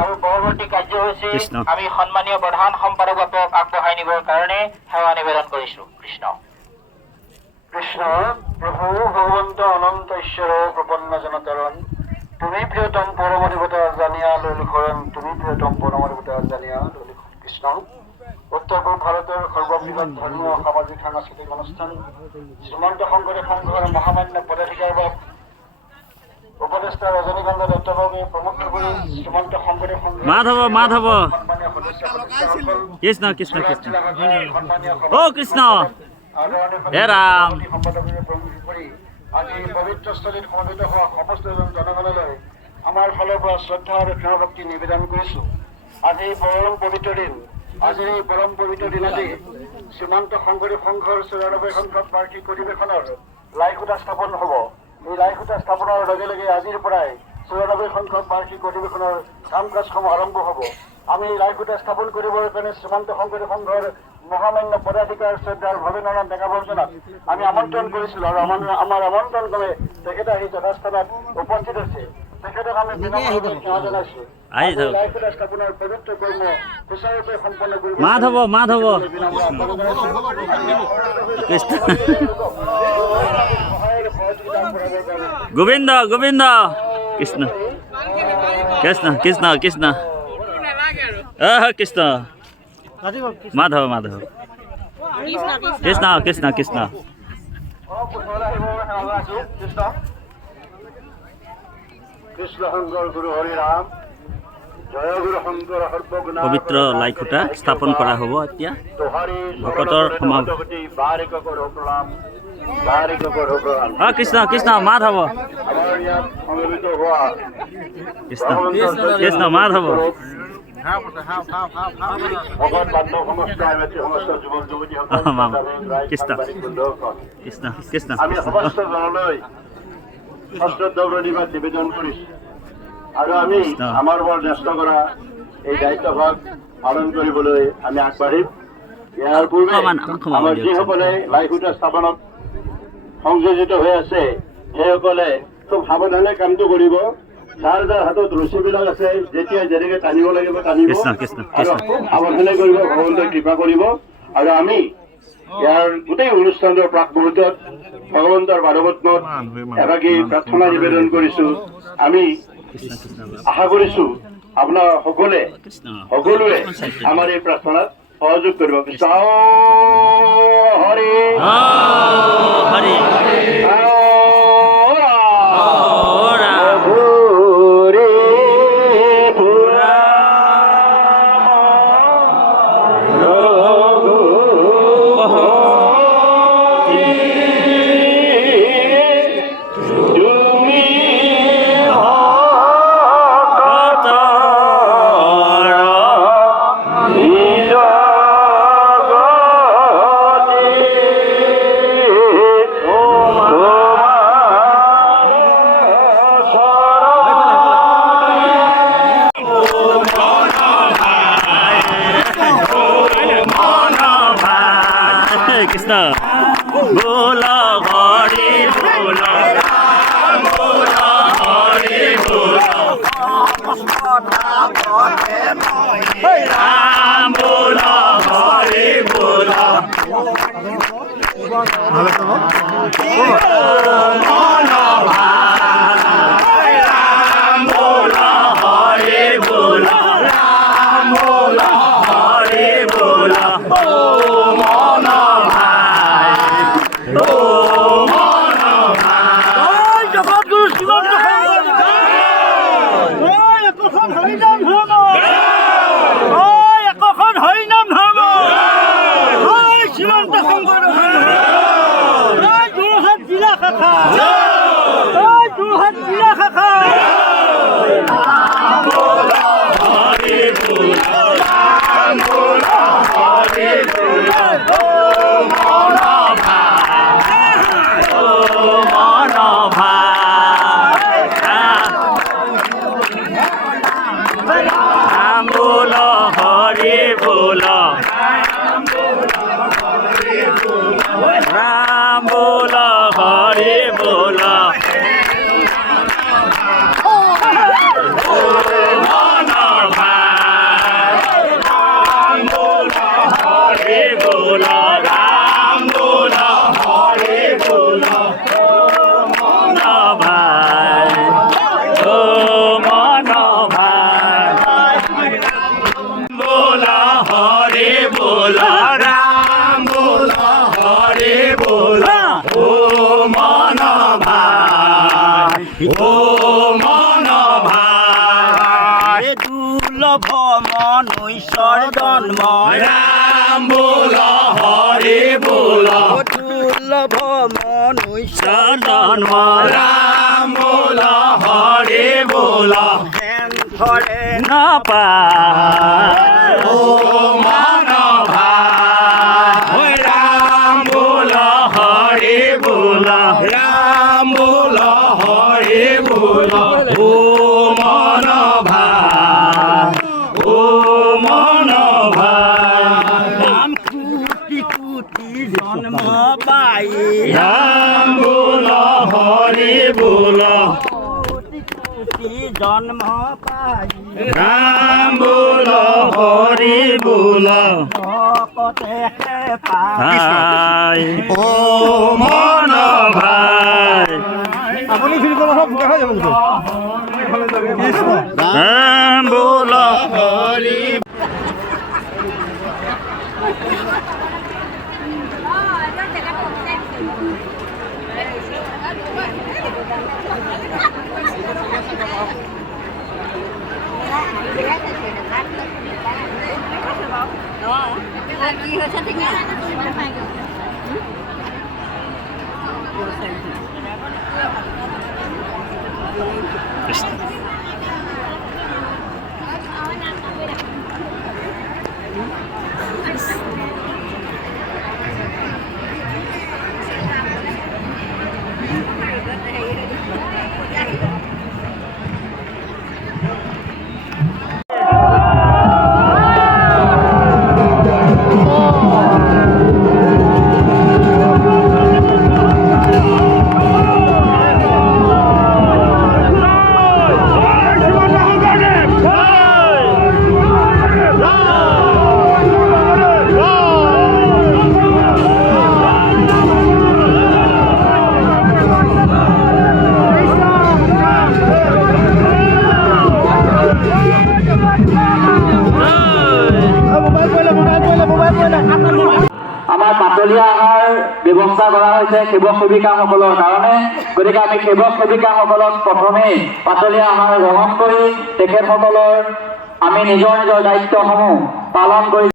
আৰু পৰৱৰ্তী কাৰ্যসূচী আমি সন্মানীয় প্ৰধান সম্পাদক বাপক আগবঢ়াই নিবৰ কাৰণে সেৱা নিবেদন কৰিছো। কৃষ্ণ কৃষ্ণ। প্ৰভু ভগৱন্ত অনন্ত ঈশ্বৰ প্ৰপন্ন জনতৰণ, তুমি প্ৰিয়তম পৰমদেৱতা জানিয়া ললিখৰণ, তুমি প্ৰিয়তম পৰমদেৱতা জানিয়া ললিখৰণ। কৃষ্ণ। উত্তৰ পূব ভাৰতৰ সৰ্ববৃহৎ ধৰ্মীয় সামাজিক সাংস্কৃতিক অনুষ্ঠান শ্ৰীমন্ত শংকৰদেৱ সংঘৰ মহামান্য পদাধিকাৰ উপদেষ্টা ৰজনীকান্ত দত্তবাবুৱে প্ৰমুখ কৰি শ্ৰীমন্ত শংকৰদেৱ সংঘৰ মাধৱ মাধৱ সন্মানীয় সদস্যসকল, কৃষ্ণ কৃষ্ণ কৃষ্ণ সন্মানীয় ও কৃষ্ণ হে ৰাম। সম্পাদকীয় প্ৰমুখ কৰি আজি পবিত্ৰস্থলীত সমবেত হোৱা সমস্ত জনগণলৈ আমাৰ ফালৰ পৰা শ্ৰদ্ধা আৰু সেৱা ভক্তি নিবেদন কৰিছো। আজি পৰম পবিত্ৰ দিন। আজিৰ এই পৰম পবিত্ৰ দিনতে শ্ৰীমন্ত শংকৰদেৱ সংঘৰ ৯৪ সংখ্যক বাৰ্ষিক অধিৱেশনৰ লাইখুটা স্থাপন হ'ব। এই লাইখুটা স্থাপনৰ লগে লগে আজিৰ পৰাই ৯৪ সংখ্যক বাৰ্ষিক অধিৱেশনৰ কাম কাজসমূহ আৰম্ভ হ'ব। আমি এই লাইখুটা স্থাপন কৰিবৰ কাৰণে শ্ৰীমন্ত শংকৰদেৱ সংঘৰ মহামান্য পদাধিকাৰ শ্ৰদ্ধাৰ ভৱেন্দ্ৰনাথ ডেকা বৰ্জনাক আমি আমন্ত্ৰণ কৰিছিলো আৰু আমাৰ আমন্ত্ৰণ ক্ৰমে তেখেতে আহি যথাস্থানত উপস্থিত হৈছে। তেখেতক আমি বিনম্ৰভাৱে সেৱা জনাইছো। লাইখুটা স্থাপনৰ পবিত্ৰ কৰ্ম সুচাৰুৰূপে সম্পন্ন কৰিব মাধৱ মাধৱ গোবিন্দ গোবিন্দ কৃষ্ণ কৃষ্ণ কৃষ্ণ কৃষ্ণ কৃষ্ণ মাধৱ মাধৱ কৃষ্ণ কৃষ্ণ কৃষ্ণ। কৃষ্ণ শংকৰ গুৰু হৰি ৰাম, জয় গুৰু শংকৰ সৰ্বগুণা পবিত্ৰ লাইখুটা স্থাপন কৰা হ'ব। এতিয়া ভকতৰ সমাগম। কৃষ্ণ কৃষ্ণ মাধৱ আমাৰ ইয়াত সমবেত হোৱা কৃষ্ণ কৃষ্ণ মাধৱ ভগত বান্ধৱ সমস্ত সমস্ত যুৱক যুৱতীসকল, কৃষ্ণ কৃষ্ণ কৃষ্ণ আমি সমস্ত জনলৈ সশ্ৰদ্ধ নিবেদন কৰিছো আৰু আমি আমাৰ বৰ ন্যস্ত কৰা এই দায়িত্বভাগ পালন কৰিবলৈ আমি আগবাঢ়িম। ইয়াৰ পূৰ্বে আমাৰ যিসকলে লাইখুটা স্থাপনত সংযোজিত হৈ আছে সেইসকলে খুব সাৱধানে কামটো কৰিব। যাৰ যাৰ হাতত ৰছীবিলাক আছে যেতিয়া যেনেকে টানিব লাগিব টানিব আৰু খুব সাৱধানে কৰিব। ভগৱন্তই কৃপা কৰিব আৰু আমি ইয়াৰ গোটেই অনুষ্ঠানৰ প্ৰাক মুহূৰ্তত ভগৱন্তৰ পাদপদ্মত এভাগী প্ৰাৰ্থনা নিবেদন কৰিছো। আমি আশা কৰিছো আপোনাৰ সকলোৱে আমাৰ এই প্ৰাৰ্থনাত সহযোগ কৰিব। কৃষ্ণ হৰি হৰি কৃষ্ণ বোল হৰি বোল ৰাম বোল হৰি বোল ৰাম বোল হৰি বোল মন ভাই ৰাম বোল হৰি বোল ৰাম বোল হৰি বোল মন জগতগুৰু শ্ৰীমন্ত একোখন হৰিনাম ধৰ্ম, একোখন হৰিনাম ধৰ্ম, শ্ৰীমন্ত শংকৰদেৱ যোৰহাট জিলা শাখা, যোৰহাট জিলা শাখা। राम बोला हरि बोला मन দুৰ্লভ মনুষ্যৰ জন্ম ৰাম বোল হৰি বোল দুৰ্লভ মনুষ্যৰ জন্ম ৰাম বোল হৰি বোল ধৰে নাপায় ও মন ভাই ৰাম বোল হৰি বোল ৰাম বোল হৰি বোল ও মন ভাই ও মন ভাই ৰাম কোটি কোটি জন্ম পাই ৰাম বোল হৰি বোল কোটি কোটি জন্ম পাই ৰাম বোল হৰি বোল ভকতে পাই ও মন ভাই ৰাম বোল হৰি কি হৈছে ঠিক নাই আমাৰ পাতলীয়া আহাৰ ব্যৱস্থা কৰা হৈছে সেৱক সেৱিকাসকলৰ কাৰণে। গতিকে আমি সেৱক সেৱিকাসকলক প্ৰথমেই পাতলীয়া আহাৰ গ্ৰহণ কৰি তেখেতসকলৰ আমি নিজৰ নিজৰ দায়িত্বসমূহ পালন কৰি